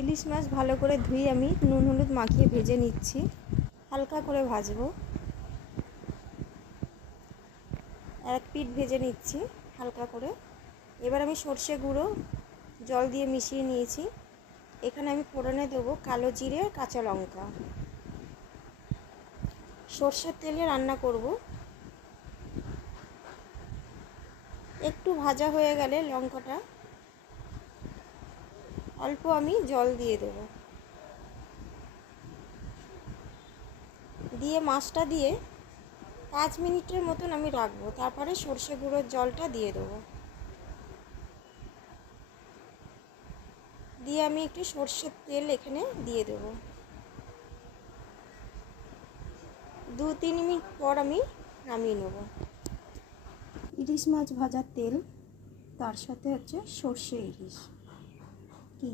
ইলিশ মাছ ভালো করে ধুয়ে আমি নুন হলুদ মাখিয়ে ভেজে নিচ্ছি। হালকা করে ভাজবো। এক পিঠ ভেজে নিচ্ছি হালকা করে। এবার আমি সর্ষে গুঁড়ো জল দিয়ে মিশিয়ে নিয়েছি। এখানে আমি ফোড়নে দেবো কালো জিরে, কাঁচা লঙ্কা। সর্ষের তেলে রান্না করব। একটু ভাজা হয়ে গেলে লঙ্কাটা অল্প আমি জল দিয়ে দেব। দিয়ে মাছটা দিয়ে 5 মিনিটের মতন আমি রাখবো। তারপরে সর্ষে গুঁড়োর জলটা দিয়ে দেবো। দিয়ে আমি একটু সর্ষের তেল এখানে দিয়ে দেবো। 2-3 মিনিট পর আমি নামিয়ে নেব। ইলিশ মাছ ভাজার তেল, তার সাথে হচ্ছে সর্ষে ইলিশ। কি